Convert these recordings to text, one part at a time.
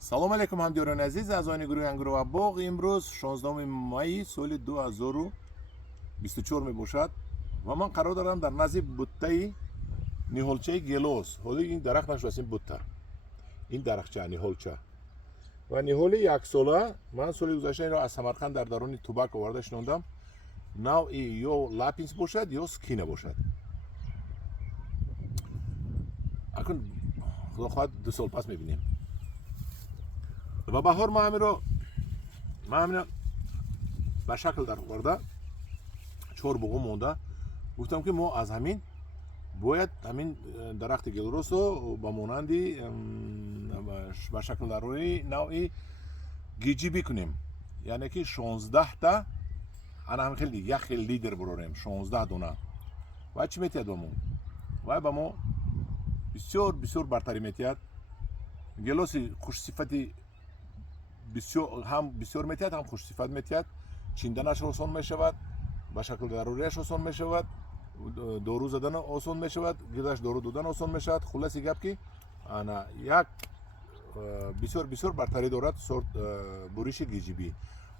салом алейкум ҳамдиёрони азиз аъзоини гурӯҳи ангурӯҳ ва боғ. имрӯз 16 майи соли 2024 мебошад ва ман қарор дорам дар назди буттаи ниҳолчаи гелос. ҳоли ин дарахт нашудааст, ин бутта, ин дарахча ниҳолча ва ниҳоли яксола. ман соли гузашта инро аз Самарқанд дар дарони Тубак оварда шинондам. навъи ё лапинс бошад ё скина бошад. акун худо хоҳад 2 сол пас мебинем. ва баҳор ман ҳамиро ба шакл дар оварда 4 буғу монда гуфтам ки мо аз ҳамин бояд ҳамин дарахти гелросо ба монанди ба шакл дарони навъи гиҷӣ бикунем, яъне ки 16 ана ҳам хеле як хел лидер бурорем 16 дона. ва чӣ метиҳад ба мо? вай ба мо бисёр бартарӣ метиҳад. гелоси хушсифати ҳам бисёр метиҳад, ҳам хушсифат метиҳад. чинданаш осон мешавад, ба шакл дарориаш осон мешавад, дору задан осон мешавад, гирдаш дору додан осон мешавад. хулоси гап ки ана як бисёр бартарӣ дорад сорт буриши гиҷибӣ.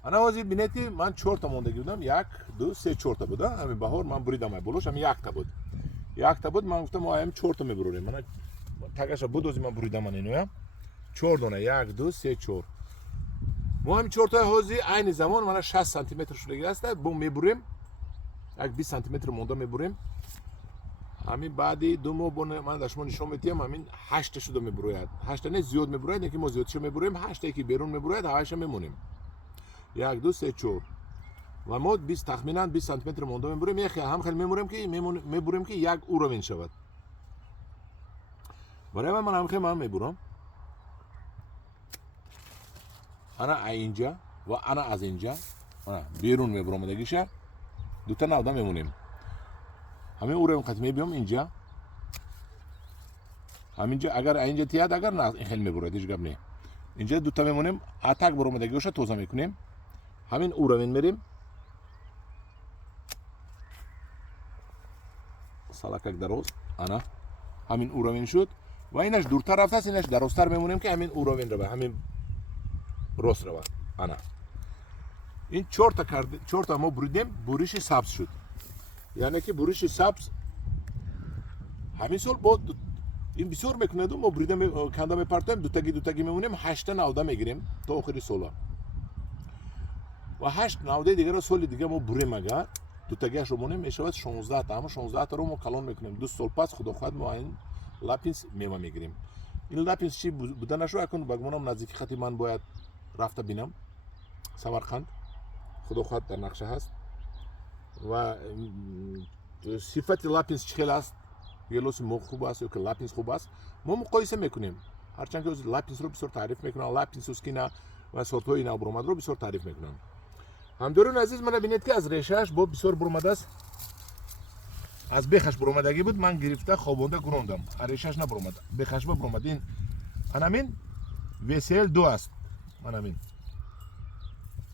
ана ҳозир бинед ки ман 4 та мондагӣ будам, 1 2 3 4 та буда. ҳамин баҳор ман буридам, ай болош ҳамин 1 та буд. 1 та буд, ман гуфтам мо ҳамин 4 та мебурорем. мана тагаша будози ман буридам аниноя 4 дона, 1 2 3 4. мо ҳамин 4 таи ҳозир айни замон мана 60 сантиметр шудагӣ аста. бо мебурем, як 20 сантиметр монда мебурем. ҳамин баъди 2 моҳ ман дар шумо нишон метиҳам, ҳамин 8 та шуда мебурояд. 8 та не зиёд мебурояд, не ки мо зиёдша мебурем. 8 тае ки берун мебурояд, ҳамаша мемонем. 1 2 3 4 ва мо 20 тахминан 20 сантиметр монда мебурем. ҳам хел мебурем ки як уровень шавад. барои ман ҳам хел ман мебурам. ана айнҷа ва ана аз инҷа ана берун мебурам дагиша. дута навда мемонем. ҳамин уровень қад мебиём инҷа. ҳаминҷа агар айнҷа тиҳад, агар на ин хел мебурад, ҳеҷ гап не. инҷа дута мемонем. атак буромадаги боша тоза мекунем. ҳамин уровень мерем. салакак дароз ана ҳамин уровень шуд ва инаш дуртар рафтааст, инаш дарозтар мемонем ки ҳамин уровень рава, ҳамин рост рава. ана ин 4 та мо буридем, буриши сабз шуд. яъне ки буриши сабз ҳамин сол бо ин бисёр мекунаду. мо бурида канда мепартоем, дутагӣ мемонем, 8 та навда мегирем то охири сола. ва 8 навдаи дигаро соли дига мо бурем, агар дутагиашро монем, мешавад 16 та. ҳама 16 таро мо калон мекунем. 2 сол пас худо хоҳад мо ин лапинс мева мегирем. ин лапинс чӣ буда нашуд, акун ба гумонам наздики хати ман бояд рафта бинам. Самарқанд худо хоҳад дар нақша ҳаст. ва сифати лапинс чӣ хел аст, гелоси мо хуб аст ё ки лапинс хуб аст, мо муқоиса мекунем. ҳарчанд ки ҳозир лапинсро бисёр таъриф мекунам, лапинсу скина ва сортҳои навбуромадро бисёр таъриф мекунам. ҳамдиёрони азиз, мана бинед ки аз решааш бо бисёр буромадааст. аз бехаш буромадагӣ буд, ман гирифта хобонда гурондам. аз решааш набуромад, бехашба буромад. ин анамин всл 2 аст. манамин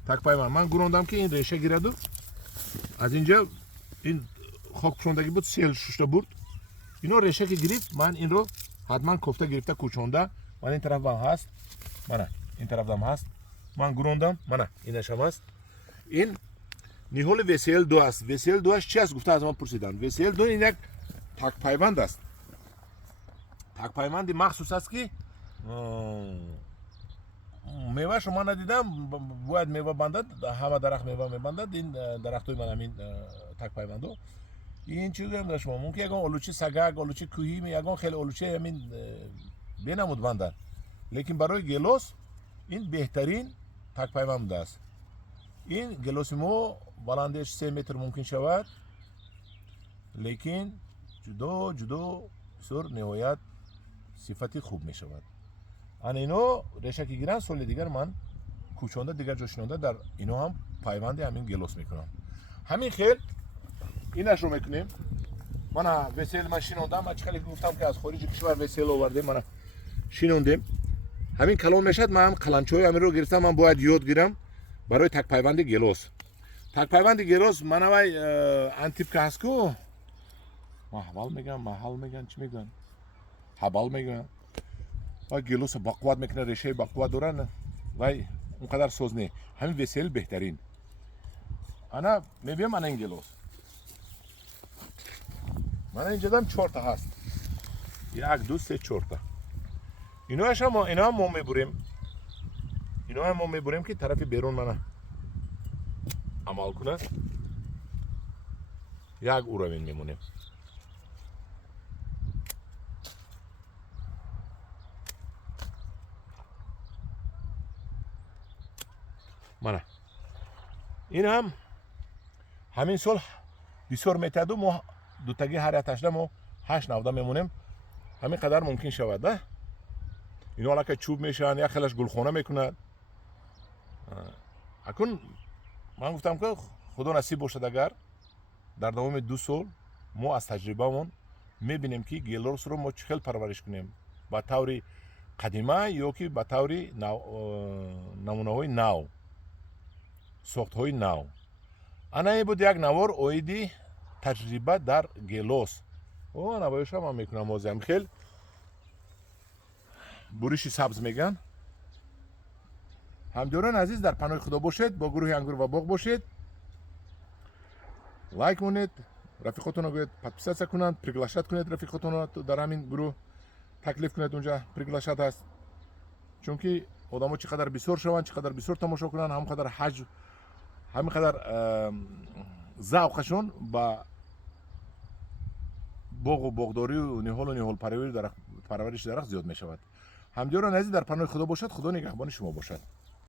такпайван ман гурондам ки ин реша гираду. аз инҷа ин хокпӯшондагӣ буд, сел шушта бурд. ино реша ки гирифт, ман инро ҳатман кофта гирифта кӯчонда. ман ин тарафам ҳаст, мана ин тарафам ҳаст, ман гурондам. мана инашам ҳаст. ин ниҳоли всл 2 аст. всл 2 чӣ аст гуфта аз ман пурсиданд. всл 2 ин як такпайванд аст. такпайванди махсус аст ки мевашро ман надидам. бояд мева бандад, ҳама дарахт мева мебандад. ин дарахтои ман ҳамин такпайвандо. ин чӣ гӯям дар шумо, мумкин ягон олучи сагак, олучи кӯҳӣ, ягон хеле олучи ҳамин бенамуд бандад. лекин барои гелос ин беҳтарин такпайванд будааст. ин гелоси мо баландиаш 3 метр мумкин шавад, лекин ҷудо бисёр ниҳоят сифати хуб мешавад. ана ино реша ки гиранд, соли дигар ман кӯчонда дигар ҷо шинонда дар ино ҳам пайванди ҳамин гелос мекунам. ҳамин хел инашро мекунем. мана всл ман шинондам. ман чӣ хеле гуфтам ки аз хориҷи кишвар всл овардем, мана шинондем. ҳамин калон мешавад. ман ҳам қаланчаҳои ҳаминро гирифтам. ман бояд ёд гирам барои такпайванди гелос. такпайванди гелос манавай антипка ҳаст ку маҳвал мегӯям, маҳал мегӯям, чӣ мегӯям, ҳабал мегӯям. و گلوس بقوت میکنه، ریشه بقوت دارن و اونقدر سوز نه. همین وسیل بهترین. انا میبینم انا این گلوس. من اینجا دارم 4 تا هست. 1 2 3 4 تا. اینا هم ما میبریم. اینا هم ما میبریم که طرف بیرون منه عمل کنه. یک او رو میمونیم. منه. این هم همین سال بسیار میتدو ما دوتگی هر اتش ما 8 9 میمونیم. همین قدر ممکن شود ده. اینا حالا که چوب میشن یا خیلیش گلخونه میکنن. اکنون من گفتم که خدا نصیب باشد اگر در دوام 2 سال ما از تجربهمون میبینیم که گلوس رو ما چخیل پرورش کنیم با طور قدیمه یا که با طور نمونه های نو، ساخت های نو. انا این بود یک نوار اویدی تجربه در گلوس. او نوایش هم میکنم موزم خیل بوریشی سبز میگن. همجوران عزیز در پناه خدا باشید، با گروه انگور و باغ باشید. لایک کنید، رفیقاتون رو گوید پادپیساtsiya کنند، приглашать کنید رفیقاتون رو در همین گروه تکلیف کنید اونجا приглашать هست. چون که آدما چقدر بسیار شوند، چقدر بسیار تماشا کنن، همینقدر حج، همینقدر ذوقشون با باغ و باغداری و نهال پرورش درخت زیاد می شود. همجوران عزیز در پناه خدا باشد، خدا نگهبان شما باشد.